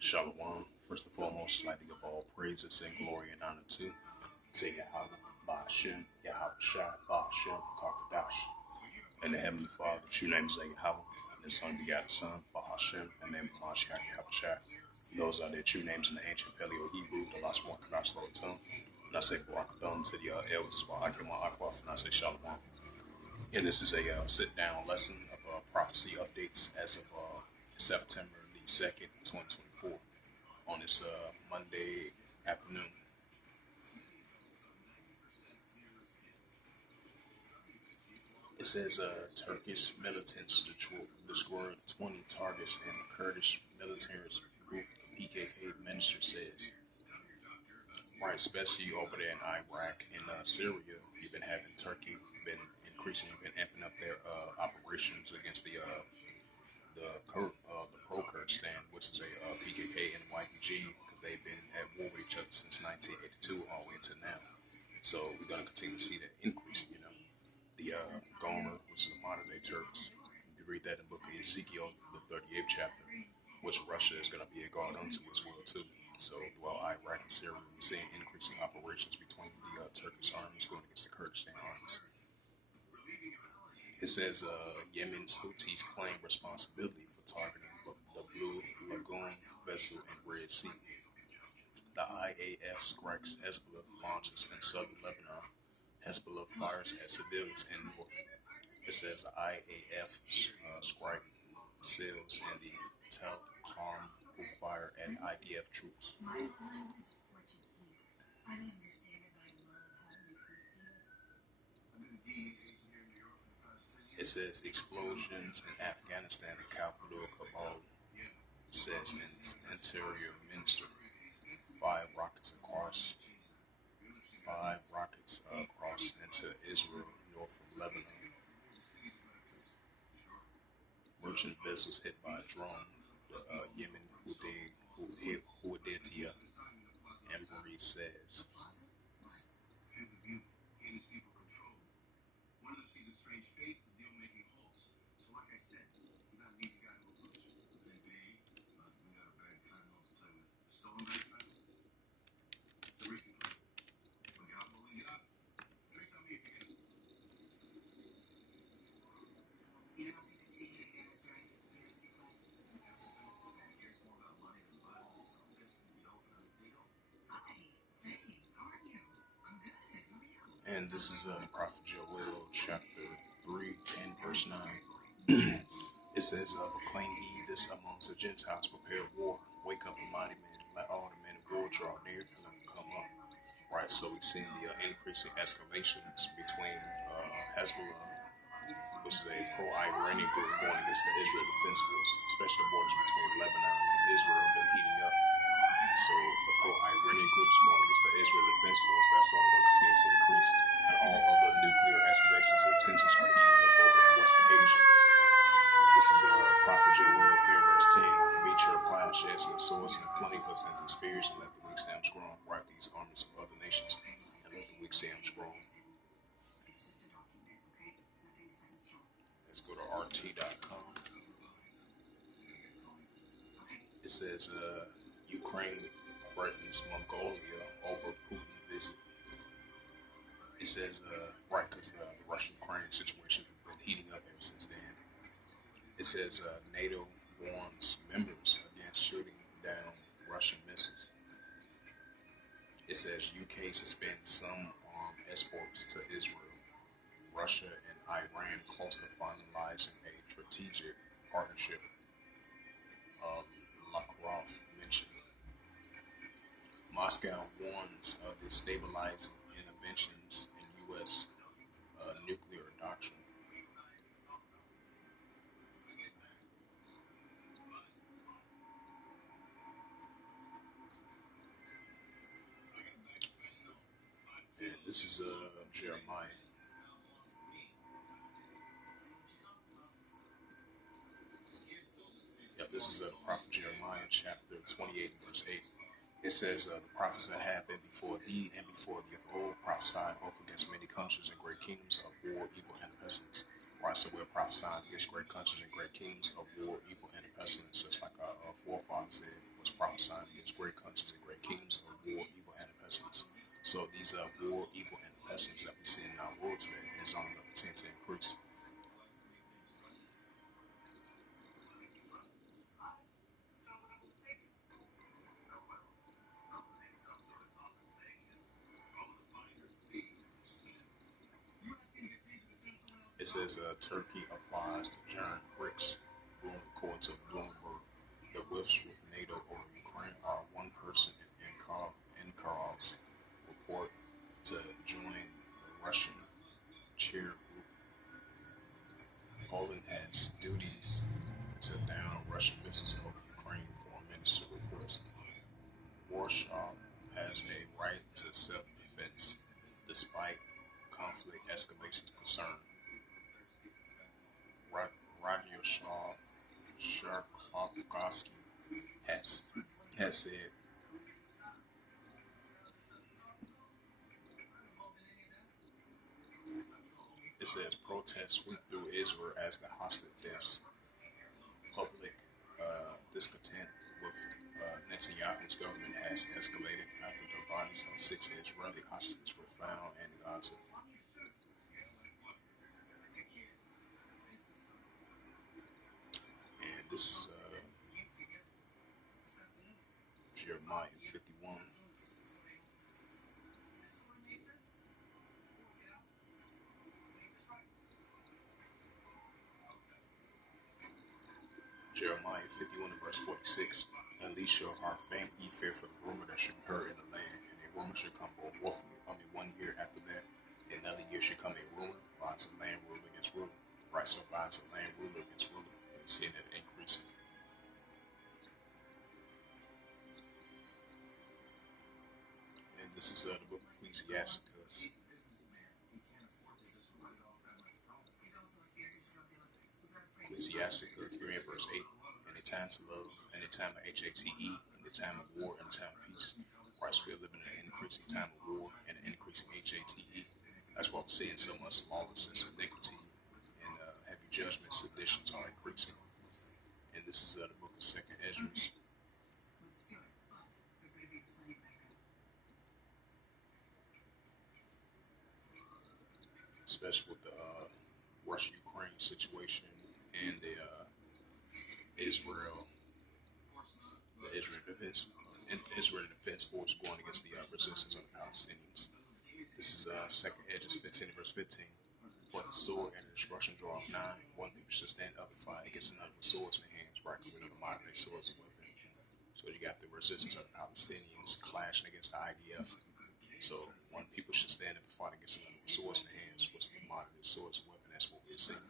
Shalom. First and foremost, I'd like to give all praises and glory and honor to Yahweh, Ba'ashem, Yahweh Shai, Ba'ashem, Kakadash. And the Heavenly Father, the true name is Yahweh, and His Son, begotten Son, Ba'ashem, and then Mashiach, Yahweh Shai. Those are their true names in the ancient Paleo Hebrew, the last one, Kadash, Lord Tongue. And I say Barakathon to the elders, Ba'akim, Akwaf, and I say Shalom. And this is a sit-down lesson of prophecy updates as of September the 2nd, 2024, on this Monday afternoon. It says Turkish militants destroyed 20 targets in Kurdish military group, the PKK minister says. Right, especially over there in Iraq and Syria, you've been having Turkey been amping up their operations against the pro-Kurdistan, which is a PKK and YPG, because they've been at war with each other since 1982 all the way to now. So we're going to continue to see that increase, The Gomer, which is the modern day Turks. You can read that in the book of Ezekiel, the 38th chapter, which Russia is going to be a guard unto as well, too. So throughout Iraq and Syria, we're seeing increasing operations between the Turkish armies going against the Kurdistan armies. It says Yemen's Houthis claim responsibility for targeting the Blue Lagoon vessel in Red Sea. The IAF strikes Hezbollah launches in southern Lebanon. Hezbollah fires at civilians in north. It says the IAF strike cells in the Tel Harm who fire at IDF troops. It says explosions in Afghanistan and capital Kabul, says Interior Minister. Five rockets across into Israel, north of Lebanon. Merchant vessels hit by a drone. The Yemen Houthi Embassy says. And this is Prophet Joel chapter 3 and verse 9. It says, proclaim ye this amongst the Gentiles, prepare war, wake up the mighty men, let all the men of war draw near, and let them come up. Right, so we've seen the increasing escalations between Hezbollah, which is a pro-Iranian group going against the Israel Defense Force, especially the borders between Lebanon and Israel have been heating up. So the pro-Iranian groups going against the Israel Defense Force, that's only going to continue to increase. And all other nuclear escalations and tensions are heating up over there in Western Asia. This is Prophet Joel 3 verse 10. Beat your plowshares and the swords and the plenty hooks and the spears, and let the weak say I'm strong. Right, these armies of other nations, and let the weak say I'm strong. Let's go to RT.com. It says Ukraine threatens Mongolia over Putin visit. It says, right, because the Russian-Ukraine situation has been heating up ever since then. It says NATO warns members against shooting down Russian missiles. It says UK suspends some armed exports to Israel. Russia and Iran close to finalizing a strategic partnership. Lavrov mentioned. Moscow warns of destabilizing interventions in U.S. Nuclear doctrine. And this is Jeremiah. Yep, this is Prophet Jeremiah chapter 28 verse 8. It says, the prophets that have been before thee and before thee of old prophesied both against many countries and great kingdoms of war, evil, and pestilence. Right, so we're prophesying against great countries and great kingdoms of war, evil, and pestilence, just like our forefathers did, was prophesying sign against great countries and great kingdoms of war, evil, and pestilence. So these war, evil, and pestilence that we see in our world today is only going to continue to increase. It says Turkey applies to German bricks, according to Bloomberg. The whiffs with NATO over Ukraine are one person in Karl's report to join the Russian chair group. Poland has duties to down Russian missiles over Ukraine, foreign minister reports. Warsaw has a right to self-defense despite conflict escalation concern. Radio Sharkovsky has has said it says protests sweep through Israel as the hostage deaths. Public discontent with Netanyahu's government has escalated after the bodies of 6 Israeli hostages were found in Gaza. And this is Jeremiah 51. Jeremiah 51 and verse 46. Unleash your heart, faint ye fear for the rumor that should be heard in the land, and a rumor should come both wolfly. 1 year after that, another year should come a rumor, rise a land ruler against ruler. Right, so rise a land ruler against ruler, and we see that increasing. And this is the book of Ecclesiastes. Ecclesiastes 3 and verse 8. Any time to love, any time of HATE, any time of war, any time of peace. Christ, we are living in an increasing time of war and an increasing HATE. That's why we're seeing so much lawlessness, iniquity, and heavy judgment, seditions are increasing. And this is the book of 2nd Ezra. Especially with the Russia-Ukraine situation and the Israel Defense Force going against the resistance of the Palestinians. This is 2nd Ezra 15 verse 15. For the sword and the destruction draw off nigh. One people should stand up and fight against another with swords in their hands, right? With another modern day swords and weapons. So you got the resistance of the Palestinians clashing against the IDF. So one people should stand up and fight against another with swords in their hands. What's the modern day swords and weapons? That's what we're seeing.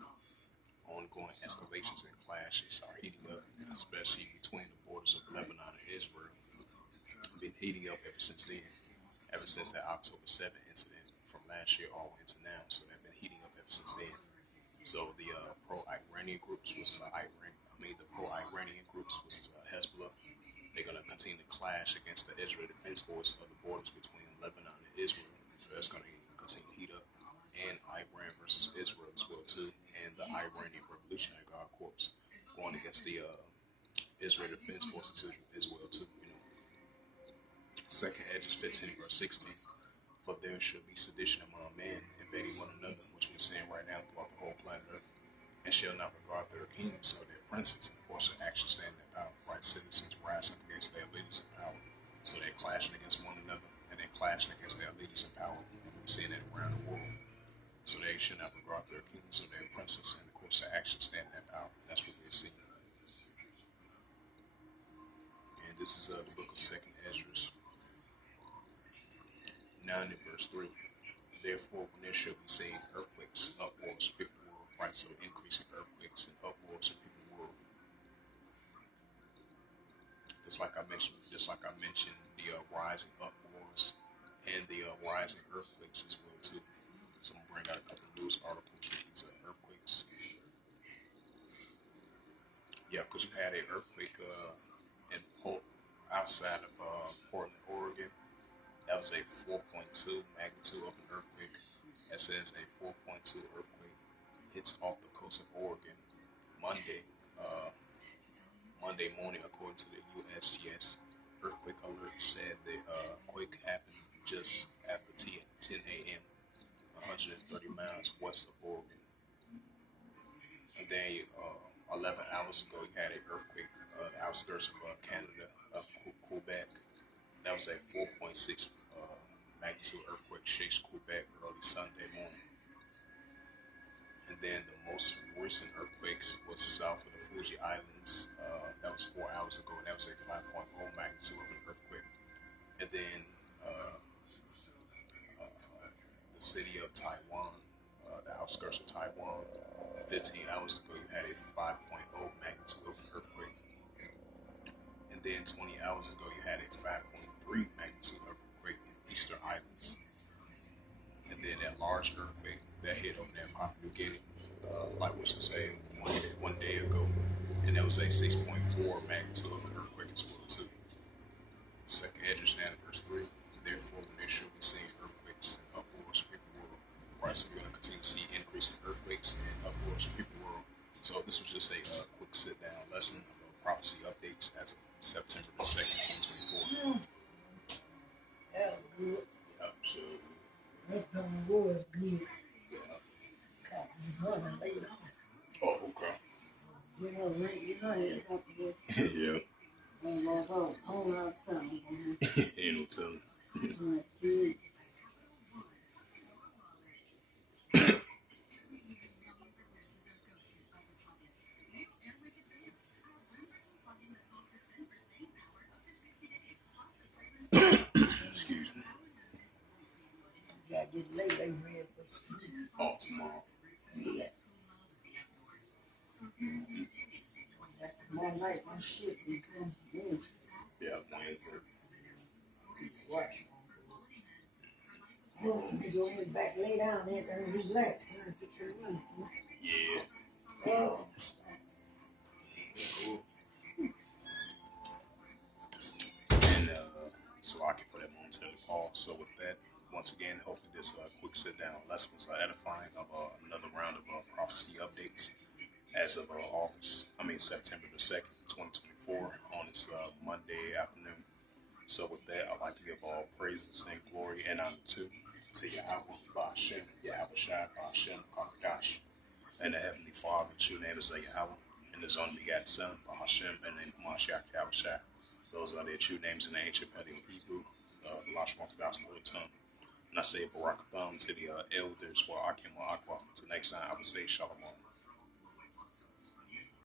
Ongoing escalations and clashes are heating up, especially between the borders of Lebanon and Israel. Been heating up ever since then, ever since that October 7th incident from last year all the way into now. So they've been heating up ever since then. So the pro-Iranian groups, which is the pro-Iranian groups, which is Hezbollah, they're going to continue to clash against the Israel Defense Force of the borders between Lebanon and Israel. So that's going to continue to heat up. And Iran versus Israel as well too, and the Iranian Revolutionary Guard Corps going against the Israel Defense Forces as well too. 2nd Ezra 15 verse 16. For there shall be sedition among men, invading one another, which we're seeing right now throughout the whole planet Earth, and shall not regard their kings or their princes, and of course their actions stand in power. Right, citizens rise up against their leaders in power, so they're clashing against one another, and they're clashing against their leaders in power, and we're seeing that around the world. So they should not regard their kings or their princes, and of course their actions stand in power. That's what we're seeing. And this is the book of 2nd Ezra 9 and verse 3. Therefore, when there shall be seen earthquakes, uproars, people world, right? So increasing earthquakes and uproars in people world. Just like I mentioned, the rising uproars and the rising earthquakes as well too. So I'm gonna bring out a couple of news articles with these earthquakes. Yeah, because you had an earthquake outside of Portland, Oregon. That was a 4.2 magnitude of an earthquake. That says a 4.2 earthquake hits off the coast of Oregon Monday morning, according to the USGS. earthquake alert said the quake happened just after 10 a.m. 130 miles west of Oregon. And then 11 hours ago, you had an earthquake the outskirts of Canada, of Quebec. That was a 4.6 magnitude earthquake shakes Quebec early Sunday morning. And then the most recent earthquakes was south of the Fuji Islands. That was 4 hours ago, and that was a 5.0 magnitude of an earthquake. And then uh, the city of Taiwan, the outskirts of Taiwan, 15 hours ago, you had a 5.0 magnitude of an earthquake. And then 20 hours ago, you had a 5.3 magnitude earthquake in Eastern Islands. And then that large earthquake that hit over there in Papua New Guinea, like what you say, one day ago, and that was a 6.4 magnitude of an earthquake as well too. Second Edge stand verse 3. Therefore, there should be seeing earthquakes and uproars in the world. Right, so we're going to continue to see increase in earthquakes and uproars in the world. So this was just a quick sit-down lesson of prophecy updates as of September the 2nd, 2024. That was good. Yep, so, That done was good. yeah. God, you running late on. Oh, okay. You know, it's up to this. Yeah. And that's all out of town. Ain't no telling. Excuse me. You gotta get late, they ready for school. Oh, tomorrow. Yeah. That's tomorrow night, my shit will come in. Yeah, Wednesday. Watch. Oh, you go in back, lay down there and relax. Yeah. Oh, Cool. And so I can put that momentary pause. So with that, once again, hopefully this quick sit-down lesson was edifying of another round of prophecy updates as of September the 2nd, 2024 on this Monday afternoon. So with that, I'd like to give all praises and glory and honor to Yahweh, Ba'ashem, Yahweh Shai, Ba'ashem, Kakadash, and the Heavenly Father, true name is Yahweh, and His only begotten Son, Ba'ashem, and the name of Mashiach, Yahweh Shai. Those are their true names in the ancient Paleo-Hebrew, the Lashon Kodash, the tongue. And I say Barak Thumb to the elders, while I came on Aqua. Until next time, I would say Shalom.